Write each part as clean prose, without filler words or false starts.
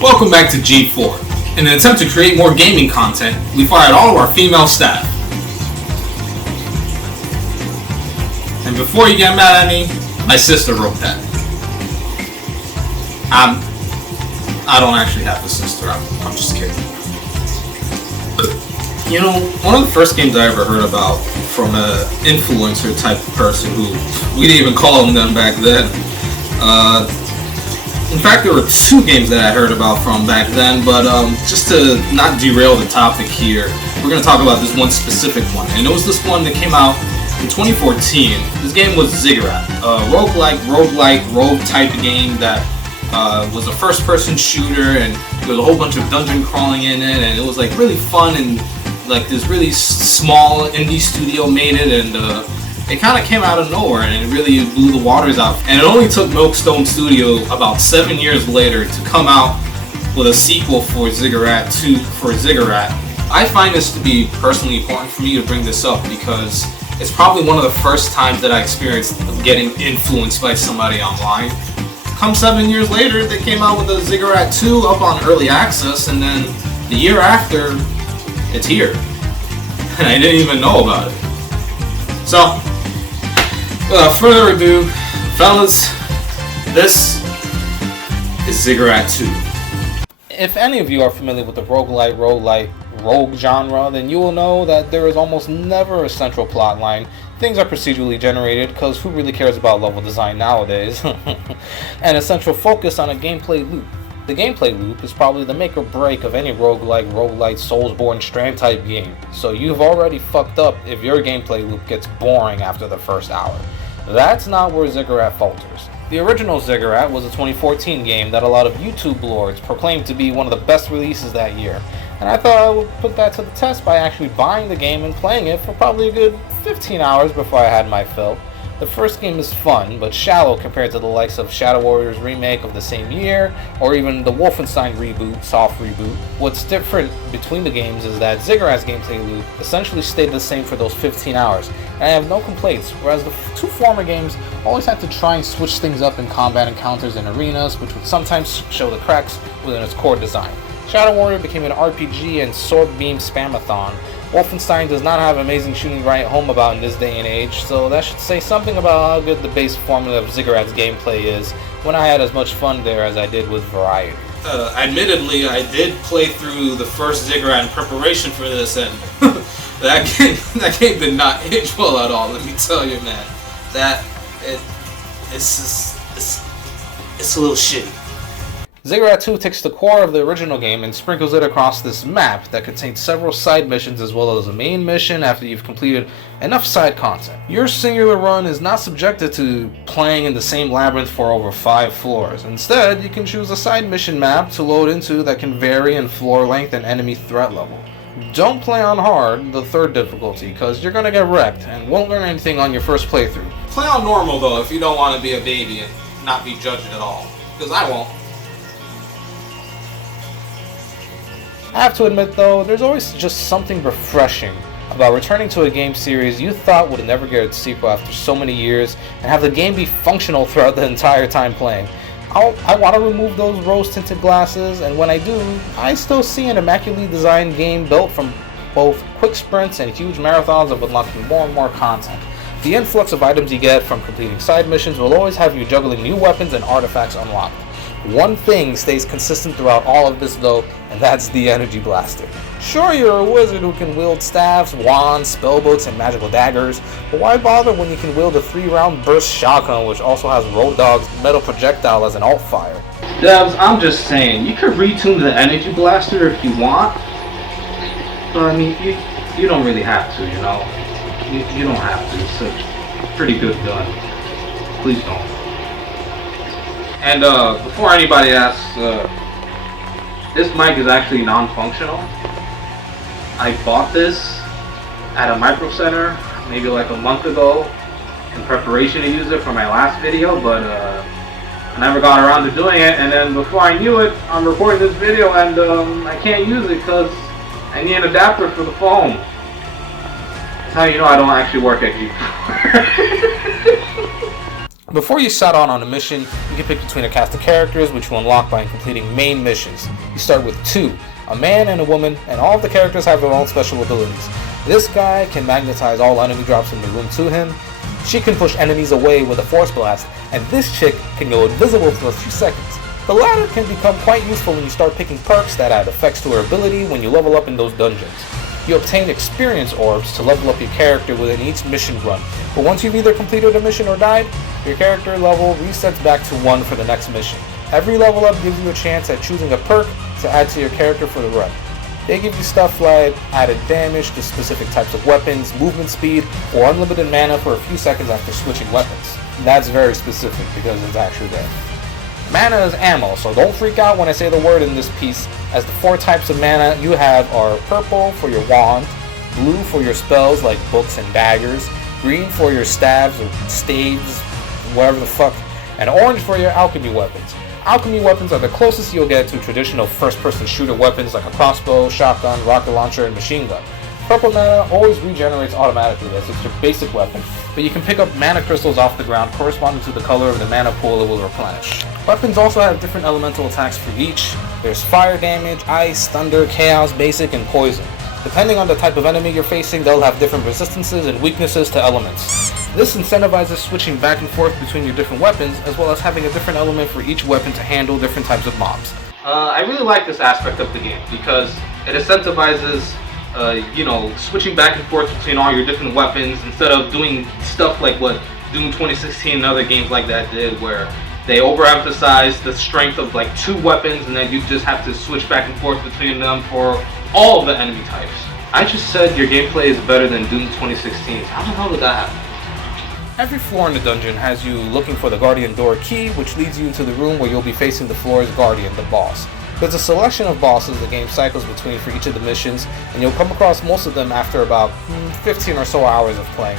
Welcome back to G4. In an attempt to create more gaming content, we fired all of our female staff. And before you get mad at me, my sister wrote that. I don't actually have a sister, I'm just kidding. You know, one of the first games I ever heard about from an influencer type of person who, we didn't even call them back then. In fact, there were two games that I heard about from back then, but just to not derail the topic here, we're going to talk about this one specific one. And it was this one that came out in 2014. This game was Ziggurat, a rogue type game that was a first-person shooter, and there was a whole bunch of dungeon crawling in it, and it was like really fun, and like this really small indie studio made it, and it kind of came out of nowhere, and it really blew the waters out. And it only took Milestone Studio about 7 years later to come out with a sequel for Ziggurat. I find this to be personally important for me to bring this up because it's probably one of the first times that I experienced getting influenced by somebody online. Come 7 years later, they came out with a Ziggurat 2 up on early access, and then the year after, it's here. And I didn't even know about it. So, without further ado, fellas, this is Ziggurat 2. If any of you are familiar with the rogue genre, then you will know that there is almost never a central plot line. Things are procedurally generated, because who really cares about level design nowadays? And a central focus on a gameplay loop. The gameplay loop is probably the make or break of any roguelite, Soulsborne Strand type game, so you've already fucked up if your gameplay loop gets boring after the first hour. That's not where Ziggurat falters. The original Ziggurat was a 2014 game that a lot of YouTube lords proclaimed to be one of the best releases that year, and I thought I would put that to the test by actually buying the game and playing it for probably a good 15 hours before I had my fill. The first game is fun, but shallow compared to the likes of Shadow Warriors remake of the same year, or even the Wolfenstein soft reboot. What's different between the games is that Ziggurat's gameplay loop essentially stayed the same for those 15 hours, and I have no complaints, whereas the two former games always had to try and switch things up in combat encounters and arenas, which would sometimes show the cracks within its core design. Shadow Warrior became an RPG and sword beam spamathon. Wolfenstein does not have amazing shooting to write home about in this day and age, so that should say something about how good the base formula of Ziggurat's gameplay is, when I had as much fun there as I did with variety. Admittedly, I did play through the first Ziggurat in preparation for this, and that game did not age well at all, let me tell you, man. It's a little shitty. Ziggurat 2 takes the core of the original game and sprinkles it across this map that contains several side missions as well as a main mission after you've completed enough side content. Your singular run is not subjected to playing in the same labyrinth for over 5 floors. Instead, you can choose a side mission map to load into that can vary in floor length and enemy threat level. Don't play on hard, the third difficulty, because you're gonna get wrecked and won't learn anything on your first playthrough. Play on normal though if you don't want to be a baby and not be judged at all, because I won't. I have to admit though, there's always just something refreshing about returning to a game series you thought would never get its sequel after so many years and have the game be functional throughout the entire time playing. I want to remove those rose-tinted glasses, and when I do, I still see an immaculately designed game built from both quick sprints and huge marathons of unlocking more and more content. The influx of items you get from completing side missions will always have you juggling new weapons and artifacts unlocked. One thing stays consistent throughout all of this though, and that's the energy blaster. Sure, you're a wizard who can wield staffs, wands, spellbooks, and magical daggers, but why bother when you can wield a 3-round burst shotgun which also has Road Dogg's metal projectile as an alt fire? Devs, I'm just saying, you could retune the energy blaster if you want, but I mean, you don't really have to, you know? You don't have to, it's a pretty good gun. Please don't. And before anybody asks, this mic is actually non-functional. I bought this at a Micro Center maybe like a month ago in preparation to use it for my last video, but I never got around to doing it, and then before I knew it, I'm recording this video and I can't use it because I need an adapter for the phone. That's how you know I don't actually work at G4. Before you set on a mission, you can pick between a cast of characters, which you unlock by completing main missions. You start with 2, a man and a woman, and all of the characters have their own special abilities. This guy can magnetize all enemy drops in the room to him. She can push enemies away with a force blast, and this chick can go invisible for a few seconds. The latter can become quite useful when you start picking perks that add effects to her ability when you level up in those dungeons. You obtain experience orbs to level up your character within each mission run, but once you've either completed a mission or died, your character level resets back to 1 for the next mission. Every level up gives you a chance at choosing a perk to add to your character for the run. They give you stuff like added damage to specific types of weapons, movement speed, or unlimited mana for a few seconds after switching weapons. That's very specific because it's actually there. Mana is ammo, so don't freak out when I say the word in this piece, as the 4 types of mana you have are purple for your wand, blue for your spells like books and daggers, green for your staves or staves, whatever the fuck, and orange for your alchemy weapons. Alchemy weapons are the closest you'll get to traditional first-person shooter weapons like a crossbow, shotgun, rocket launcher, and machine gun. Purple mana always regenerates automatically as it's your basic weapon, but you can pick up mana crystals off the ground corresponding to the color of the mana pool it will replenish. Weapons also have different elemental attacks for each. There's fire damage, ice, thunder, chaos, basic, and poison. Depending on the type of enemy you're facing, they'll have different resistances and weaknesses to elements. This incentivizes switching back and forth between your different weapons, as well as having a different element for each weapon to handle different types of mobs. I really like this aspect of the game because it incentivizes switching back and forth between all your different weapons instead of doing stuff like what Doom 2016 and other games like that did, where they overemphasize the strength of like 2 weapons and then you just have to switch back and forth between them for all of the enemy types. I just said your gameplay is better than Doom 2016. How the hell did that happen? Every floor in the dungeon has you looking for the Guardian Door key, which leads you into the room where you'll be facing the floor's Guardian, the boss. There's a selection of bosses the game cycles between for each of the missions, and you'll come across most of them after about 15 or so hours of playing.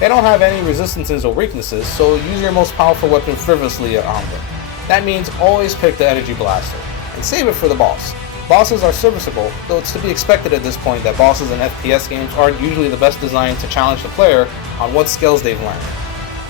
They don't have any resistances or weaknesses, so use your most powerful weapon frivolously on them. That means always pick the energy blaster, and save it for the boss. Bosses are serviceable, though it's to be expected at this point that bosses in FPS games aren't usually the best designed to challenge the player on what skills they've learned.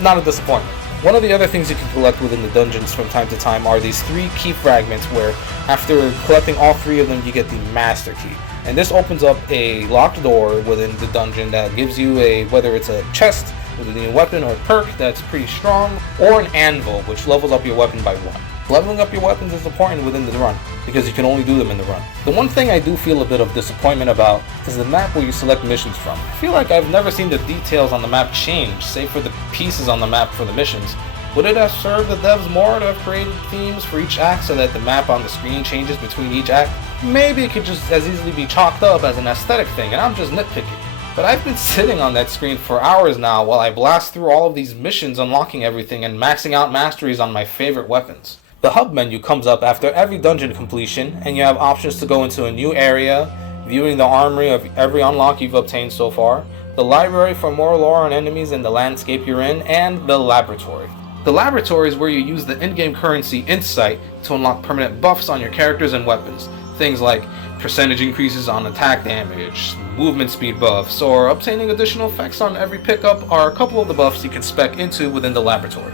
Not a disappointment. One of the other things you can collect within the dungeons from time to time are these 3 key fragments where after collecting all 3 of them you get the master key. And this opens up a locked door within the dungeon that gives you whether it's a chest with a new weapon or perk that's pretty strong, or an anvil which levels up your weapon by 1. Leveling up your weapons is important within the run, because you can only do them in the run. The one thing I do feel a bit of disappointment about is the map where you select missions from. I feel like I've never seen the details on the map change, save for the pieces on the map for the missions. Would it have served the devs more to have created themes for each act so that the map on the screen changes between each act? Maybe it could just as easily be chalked up as an aesthetic thing, and I'm just nitpicking. But I've been sitting on that screen for hours now while I blast through all of these missions, unlocking everything and maxing out masteries on my favorite weapons. The hub menu comes up after every dungeon completion, and you have options to go into a new area, viewing the armory of every unlock you've obtained so far, the library for more lore on enemies in the landscape you're in, and the laboratory. The laboratory is where you use the in-game currency Insight to unlock permanent buffs on your characters and weapons. Things like percentage increases on attack damage, movement speed buffs, or obtaining additional effects on every pickup are a couple of the buffs you can spec into within the laboratory.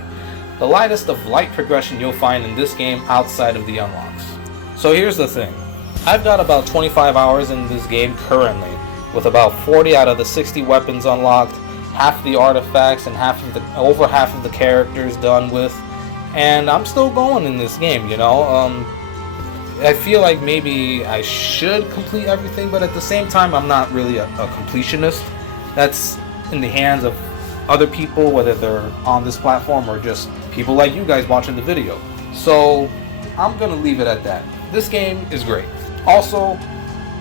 The lightest of light progression you'll find in this game outside of the unlocks. So here's the thing. I've got about 25 hours in this game currently, with about 40 out of the 60 weapons unlocked, half the artifacts and over half of the characters done with, and I'm still going in this game, I feel like maybe I should complete everything, but at the same time I'm not really a completionist. That's in the hands of other people, whether they're on this platform or just people like you guys watching the video. So I'm gonna leave it at that. This game is great. Also,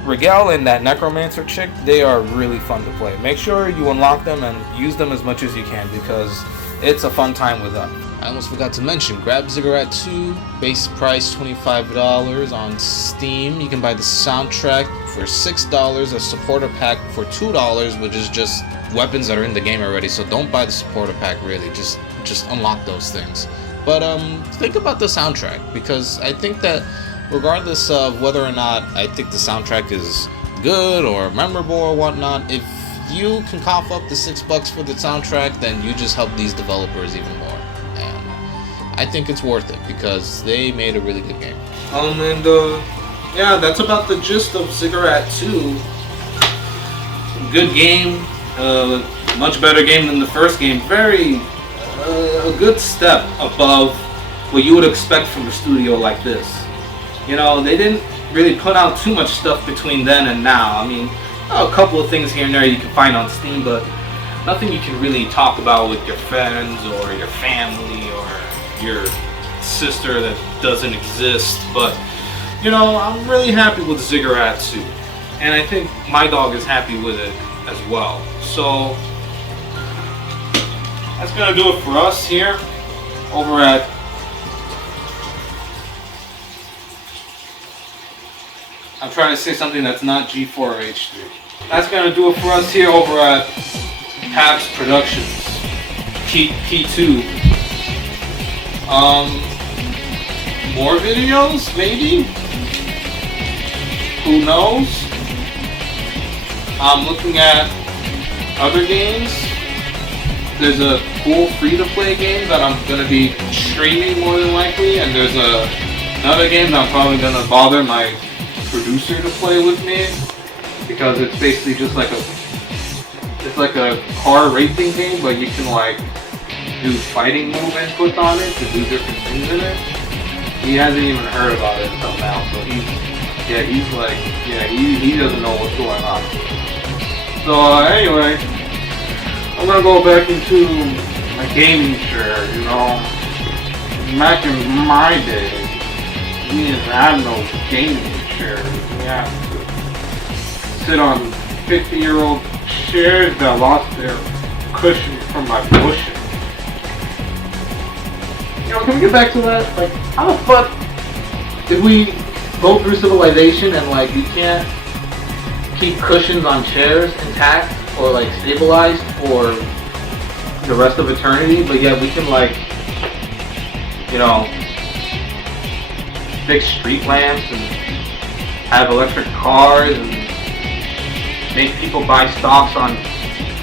Miguel and that necromancer chick, they are really fun to play. Make sure you unlock them and use them as much as you can because it's a fun time with them. I almost forgot to mention, grab Ziggurat 2, base price $25 on Steam. You can buy the soundtrack for $6, a supporter pack for $2, which is just weapons that are in the game already, so don't buy the supporter pack really, just unlock those things. But think about the soundtrack, because I think that regardless of whether or not I think the soundtrack is good or memorable or whatnot, if you can cough up the $6 for the soundtrack, then you just help these developers even more. And I think it's worth it because they made a really good game. Yeah, that's about the gist of Ziggurat 2. Good game, much better game than the first game. Very, a good step above what you would expect from a studio like this. You know, they didn't really put out too much stuff between then and now. I mean, a couple of things here and there you can find on Steam, but nothing you can really talk about with your friends or your family or your sister that doesn't exist. But, you know, I'm really happy with Ziggurat 2. And I think my dog is happy with it as well. So, that's going to do it for us here over at I'm trying to say something that's not G4 or H3. That's going to do it for us here over at Habs Productions. P2. More videos, maybe? Who knows? I'm looking at other games. There's a cool free-to-play game that I'm going to be streaming more than likely, and there's another game that I'm probably going to bother my producer to play with me, because it's basically just like a car racing game, but you can like do fighting move inputs on it to do different things in it. He hasn't even heard about it until now, so he doesn't know what's going on. So anyway, I'm gonna go back into my gaming chair. You know, back in my day, we didn't have no gaming chairs. We have to sit on 50-year-old chairs that lost their cushions from my bushing. You know, can we get back to that? Like, how the fuck did we go through civilization and like we can't keep cushions on chairs intact or like stabilized for the rest of eternity, but yet we can like, you know, fix street lamps and have electric cars and make people buy stocks on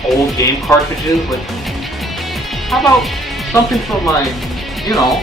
old game cartridges? Like, how about something from like, you know,